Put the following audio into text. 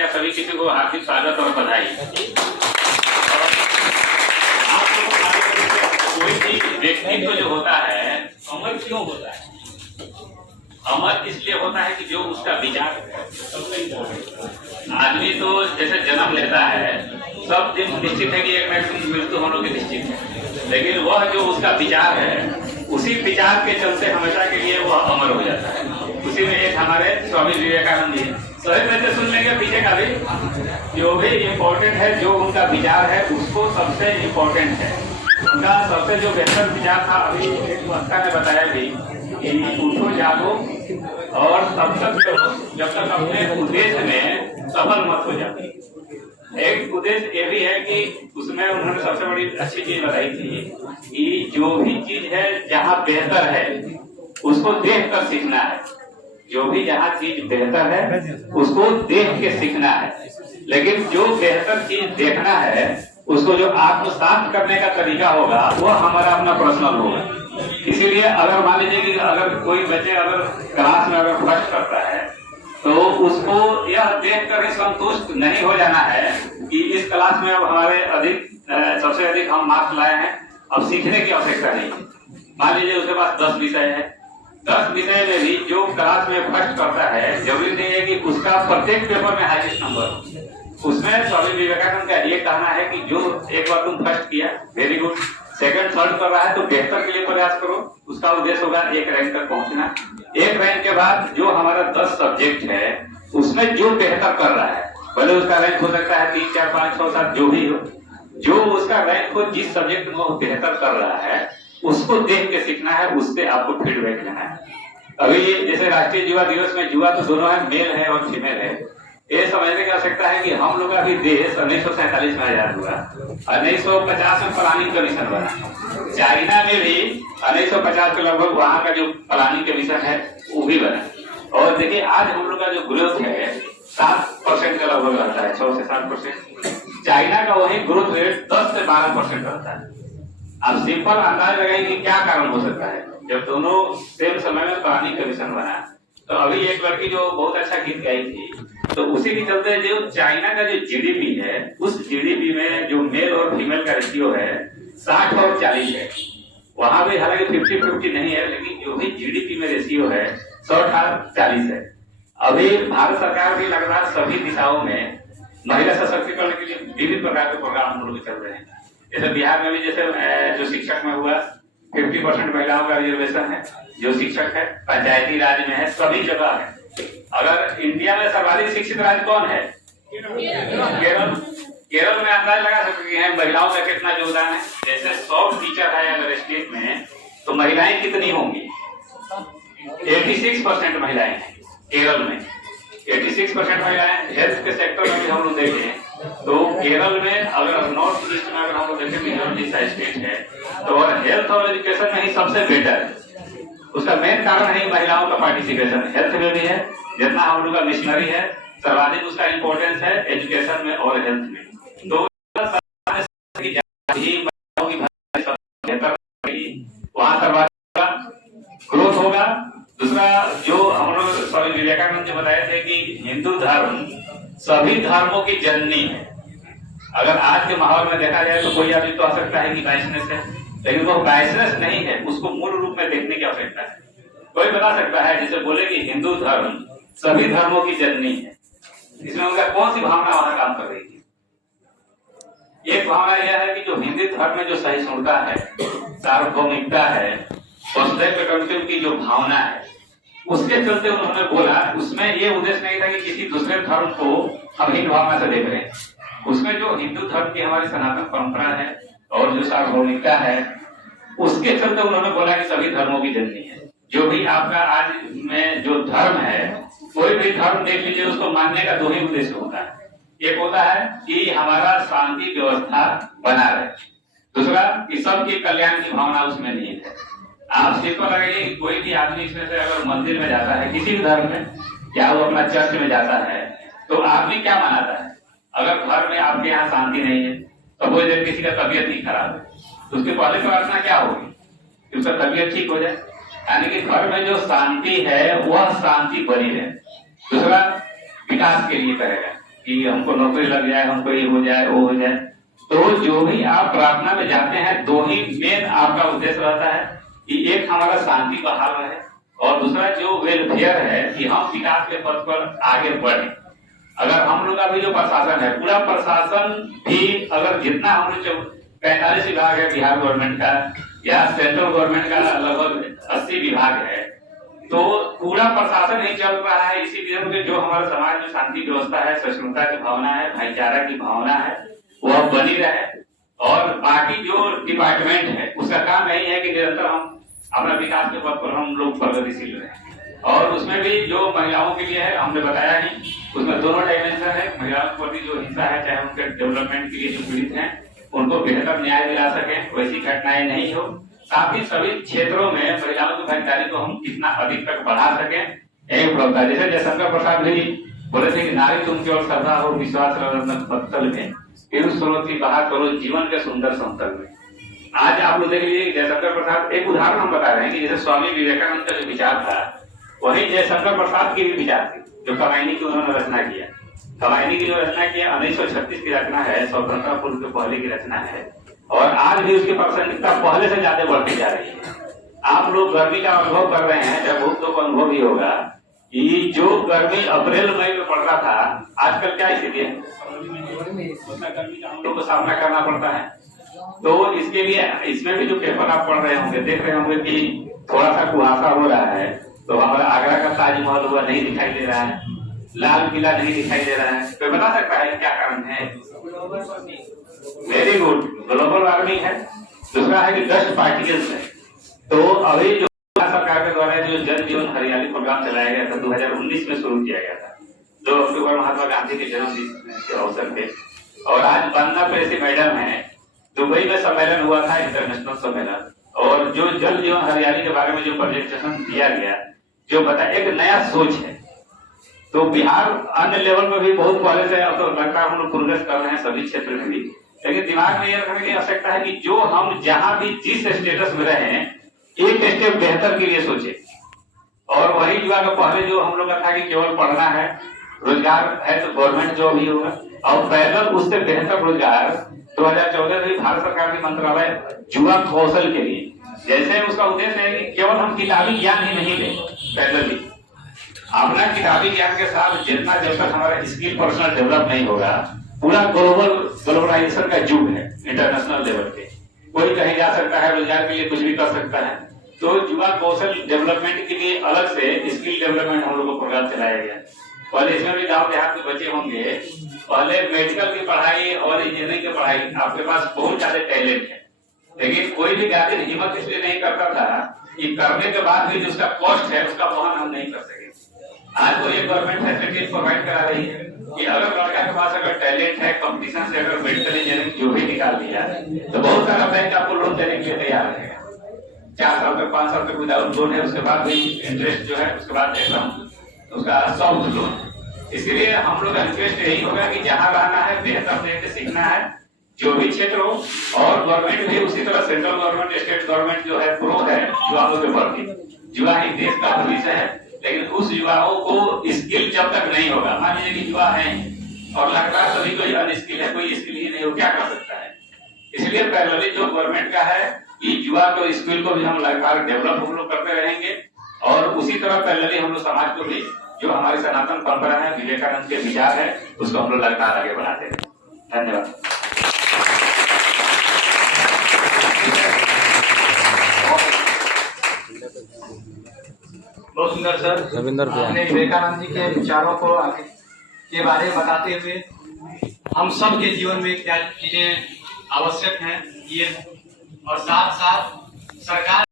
किया, सभी किसी को हार्दिक स्वागत और बधाई। कोई भी व्यक्तित्व जो होता है अमर क्यों होता है? अमर इसलिए होता है कि जो उसका विचार आदमी तो जैसे जन्म लेता है, सब दिन निश्चित है कि एक न एक मृत्यु होने की निश्चित है, लेकिन वह जो उसका विचार है उसी विचार के चलते हमेशा के लिए वह अमर हो जाता है। उसी में एक हमारे स्वामी विवेकानंद जी सही में सुन लेंगे पीछे का भी, जो भी इम्पोर्टेंट है जो उनका विचार है उसको सबसे इम्पोर्टेंट है। उनका सबसे जो बेहतर विचार था, अभी एक वक्ता ने बताया भी कि उठो जागो और तब तक जब तक अपने उद्देश्य में सफल मत हो जाते। एक उद्देश्य ये भी है कि उसमें उन्होंने सबसे बड़ी अच्छी चीज बताई थी कि जो भी चीज है जहाँ बेहतर है उसको देख कर सीखना है। जो भी जहाँ चीज बेहतर है उसको देख के सीखना है, लेकिन जो बेहतर चीज देखना है उसको जो आत्मसात करने का तरीका होगा वो हमारा अपना पर्सनल होगा। इसीलिए अगर मान लीजिए कि अगर कोई बच्चे अगर क्लास में अगर फर्स्ट करता है तो उसको यह देखकर ही संतुष्ट नहीं हो जाना है कि इस क्लास में अब हमारे सबसे अधिक हम मार्क्स लाए हैं, अब सीखने की आवश्यकता नहीं है। मान लीजिए उसके पास 10 विषय है, 10 विषय में भी जो क्लास में फर्स्ट करता है जरूरी नहीं है कि उसका प्रत्येक पेपर में हाईएस्ट नंबर। उसमें स्वामी विवेकानंद का ये कहना है कि जो एक बार तुम फर्स्ट किया वेरी गुड, सेकंड थर्ड कर रहा है तो बेहतर के लिए प्रयास करो। उसका उद्देश्य होगा एक रैंक तक पहुंचना। एक रैंक के बाद जो हमारा 10 सब्जेक्ट है उसमें जो बेहतर कर रहा है, भले उसका रैंक हो सकता है 3, 4, 5, 6, 7 जो भी हो, जो उसका रैंक हो जिस सब्जेक्ट में वो बेहतर कर रहा है उसको देख के सीखना है, उससे आपको फीडबैक लेना है। अभी जैसे राष्ट्रीय युवा दिवस में युवा तो दोनों है, मेल है और फीमेल है। ये समझने की आवश्यकता है कि हम लोग का भी देश 1947 में आजाद हुआ, 1950 में प्लानिंग कमीशन बना। चाइना में भी 1950 के लगभग वहाँ का जो प्लानिंग कमीशन है वो भी बना। और देखिए आज हम लोग का जो ग्रोथ है 7% का लगभग रहता है, 6 से 7%। चाइना का वही ग्रोथ रेट 10 से 12% रहता है। आप सिंपल अंदाज लगाएंगे कि क्या कारण हो सकता है। जब दोनों सेम समय में प्लानिंग कमीशन बना, तो अभी एक लड़की जो बहुत अच्छा गीत गाई थी, तो उसी के चलते जो चाइना का जो जीडीपी है उस जीडीपी में जो मेल और फीमेल का रेशियो है 60 और 40 है। वहां भी हालांकि 50-50 नहीं है, लेकिन जो भी जीडीपी में रेशियो है 60-40 है। अभी भारत सरकार भी लगातार सभी दिशाओं में महिला सशक्तिकरण के लिए विभिन्न प्रकार के प्रोग्राम हम लोग चल रहे हैं। जैसे बिहार में भी जैसे जो शिक्षक में हुआ 50% महिलाओं का रिजर्वेशन है। जो शिक्षक है पंचायती राज में है, सभी जगह है। अगर इंडिया में सर्वाधिक शिक्षित राज्य कौन है? केरल। केरल में अंदाज लगा सकते हैं महिलाओं का कितना योगदान है। जैसे 100 टीचर है अगर स्टेट में तो महिलाएं कितनी होंगी? 86% महिलाएं हैं केरल में। 86% महिलाएं। हेल्थ के सेक्टर में भी हम लोग देखें तो केरल में अगर नॉर्थ ईस्ट में अगर हम लोग देखें मेजोरिटी सा स्टेट है तो हेल्थ और एजुकेशन में ही सबसे बेटर है। उसका मेन कारण है महिलाओं का पार्टिसिपेशन हेल्थ में भी है। जितना हम लोग का मिशनरी है सर्वाधिक उसका इम्पोर्टेंस है एजुकेशन में और हेल्थ में। तो वहाँ सर्वाधिक ग्रोथ होगा। दूसरा जो हम लोग स्वामी विवेकानंद जी बताए थे कि हिंदू धर्म सभी धर्मों की जननी है। अगर आज के माहौल में देखा जाए तो कोई आदमी तो आ सकता है कि बाइसनेस है, लेकिन वो बाइसनेस नहीं है, उसको मूल रूप में देखने की आवश्यकता है। कोई बता सकता है जिसे बोले कि हिंदू धर्म सभी धर्मों की जननी है, इसमें उनका कौन सी भावना वहां काम कर रही है? एक भावना यह है कि जो हिंदू धर्म में जो सहिष्णुता है, सार्वभौमिकता है, वसुधैव कुटुंबकम की जो भावना है, उसके चलते उन्होंने बोला। उसमें ये उद्देश्य नहीं था कि किसी दूसरे धर्म को हम हिंदू भावना से देख रहे हैं। उसमें जो हिंदू धर्म की हमारी सनातन परंपरा है और जो सार्वभौमिकता है उसके चलते उन्होंने बोला कि सभी धर्मों की जननी है। जो भी आपका आज में जो धर्म है, कोई भी धर्म देख लीजिए, उसको मानने का 2 ही उद्देश्य होता है। एक होता है कि हमारा शांति व्यवस्था बना रहे, दूसरा कि सबके कल्याण की भावना उसमें निहित है। आप सिर्फ लगाइए कि कोई भी आदमी इसमें से अगर मंदिर में जाता है किसी भी धर्म में, क्या वो अपना चर्च में जाता है, तो आदमी क्या मनाता है? अगर घर में आपके यहाँ शांति नहीं है, सपोज देर किसी का तबियत नहीं खराब है, तो उसकी पहले प्रार्थना क्या होगी कि उसका तबियत ठीक हो जाए। यानी कि घर में जो शांति है वह शांति बनी रहे। दूसरा विकास के लिए करेगा। कि हमको नौकरी लग जाए, हमको ये हो जाए, वो हो जाए। तो जो भी आप प्रार्थना में जाते हैं, दो ही मेन आपका उद्देश्य रहता है कि एक हमारा शांति बहाल रहे और दूसरा जो वेलफेयर है कि हम विकास के पथ पर आगे बढ़े। अगर हम लोग का भी जो प्रशासन है, पूरा प्रशासन भी अगर जितना हम लोग 45 विभाग है बिहार गवर्नमेंट का या सेंट्रल गवर्नमेंट का लगभग 80 विभाग है, तो पूरा प्रशासन ही चल रहा है इसी विधि में जो हमारे समाज में शांति व्यवस्था है, सहिष्णुता की भावना है, भाईचारा की भावना है, वह बनी रहे। और बाकी जो डिपार्टमेंट है उसका काम यही है कि निरंतर हम अपना विकास के पथ पर हम लोग प्रगतिशील रहे। और उसमें भी जो महिलाओं के लिए है, हमने बताया ही, उसमें दोनों डायमेंशन है। महिलाओं के प्रति जो हिंसा है, चाहे उनके डेवलपमेंट के लिए जो पीड़ित हैं उनको बेहतर न्याय दिला सके, वैसी घटनाएं नहीं हो। साथ ही सभी क्षेत्रों में महिलाओं की भागीदारी को हम कितना अधिक तक बढ़ा सके, एक प्रवक्ता जैसे जयशंकर प्रसाद भी बोले थे कि नारी तुम केवल श्रद्धा हो, विश्वास पत्तल में फिर स्रोत की बात करो जीवन के सुंदर समतल में। आज आप लोग देख लीजिए जयशंकर प्रसाद, एक उदाहरण हम बता रहे हैं कि जैसे स्वामी विवेकानंद का जो विचार था वही जयशंकर प्रसाद की भी विचार थी, जो कमायनी की उन्होंने रचना किया। कमायनी की जो रचना किया 1936 की रचना है, स्वतंत्रता पूर्व के पहले की रचना है और आज भी उसकी प्रासंगिकता पहले से ज्यादा बढ़ती जा रही है। आप लोग गर्मी का अनुभव कर रहे हैं, जब बहुत लोग को अनुभव भी होगा कि जो गर्मी अप्रैल मई में पड़ रहा था, आजकल क्या स्थिति है, उतना गर्मी का हम लोग को सामना करना पड़ता है। तो इसके लिए इसमें भी जो पेपर आप पढ़ रहे होंगे, देख रहे होंगे कि थोड़ा सा कुहासा हो रहा है, तो हमारा आगरा का ताजमहल हुआ नहीं दिखाई दे रहा है, लाल किला नहीं दिखाई दे रहा है। कोई बता सकता है क्या कारण है? वेरी गुड, ग्लोबल वार्मिंग है। दूसरा है कि डस्ट पार्टिकल्स है। तो अभी जो सरकार के द्वारा जो जल जीवन हरियाली प्रोग्राम चलाया गया था 2019 में शुरू किया गया था, 2 अक्टूबर महात्मा गांधी के जन्मदिन के अवसर पे, और आज वंदना प्रेसी मैडम है, दुबई में सम्मेलन हुआ था, इंटरनेशनल सम्मेलन, और जो जल जीवन हरियाली के बारे में जो प्रेजेंटेशन दिया गया, जो बता एक नया सोच है। तो बिहार अन्य लेवल में भी बहुत पहले से, अब तो लगता है हम लोग प्रोग्रेस कर रहे हैं सभी क्षेत्र में भी, लेकिन दिमाग में यह रखने की आवश्यकता है कि जो हम जहां भी जिस स्टेटस में रहे हैं, एक स्टेप बेहतर के लिए सोचे। और वही युवा का पहले जो हम लोग का था कि केवल पढ़ना है, रोजगार है तो गवर्नमेंट जॉब ही होगा, और पैदल उससे बेहतर रोजगार 2014 में भारत सरकार की मंत्रालय युवा कौशल के लिए, जैसे उसका उद्देश्य है कि केवल हम किताबी ज्ञान ही नहीं लें, पैदल ही अपना किताबी ज्ञान के साथ जितना जब तक हमारा स्किल पर्सनल डेवलप नहीं होगा, पूरा ग्लोबलाइजेशन का युग है, इंटरनेशनल लेवल पे कोई कहीं जा सकता है, रोजगार के लिए कुछ भी कर सकता है। तो युवा कौशल डेवलपमेंट के लिए अलग से स्किल डेवलपमेंट हम लोग को प्रोग्राम चलाया गया। पहले इसमें भी गाँव देहात के बच्चे होंगे, पहले मेडिकल की पढ़ाई और इंजीनियरिंग की पढ़ाई, आपके पास बहुत ज्यादा टैलेंट है, लेकिन कोई भी गार्जियन हिम्मत इसलिए नहीं करता था कि करने के बाद भी जो उसका कॉस्ट है उसका वहन हम नहीं कर सके। आज तो ये गवर्नमेंट फैसिलिटी प्रोवाइड करा रही है कि अगर लड़का के पास अगर टैलेंट है, कंपटीशन से अगर मेडिकल इंजीनियरिंग जो भी निकाल दिया, तो बहुत सारा बैंक आपको लोन देने के लिए तैयार रहेगा। 4 साल तक 5 साल तक विदाउट लोन है, उसके बाद भी इंटरेस्ट जो है उसके बाद उसका सॉफ्ट लोन। इसलिए हम लोग का रिक्वेस्ट यही होगा कि जहाँ रहना है बेहतर देख के सीखना है, जो भी क्षेत्र हो, और गवर्नमेंट भी उसी तरह सेंट्रल गवर्नमेंट, स्टेट गवर्नमेंट जो है प्रो है युवाओं के प्रति। युवा ही देश का भविष्य है, लेकिन उस युवाओं को स्किल जब तक नहीं होगा, मान लीजिए कि युवा है और लगता है सभी कोई अनस्किल है, कोई स्किल ही नहीं हो, क्या कर सकता है? इसलिए पैरेलली जो गवर्नमेंट का है कि युवा को स्किल को भी हम लगातार डेवलप हम लोग करते रहेंगे, और उसी तरह पैरेलली हम लोग समाज को भी जो हमारी सनातन परंपरा है, विवेकानंद के विचार है, उसको हम लोग लगातार आगे बढ़ाते हैं। धन्यवाद। बहुत सुंदर सर, रविंदर आपने विवेकानंद जी के विचारों को के बारे में बताते हुए हम सब के जीवन में क्या चीजें आवश्यक हैं ये, और साथ साथ सरकार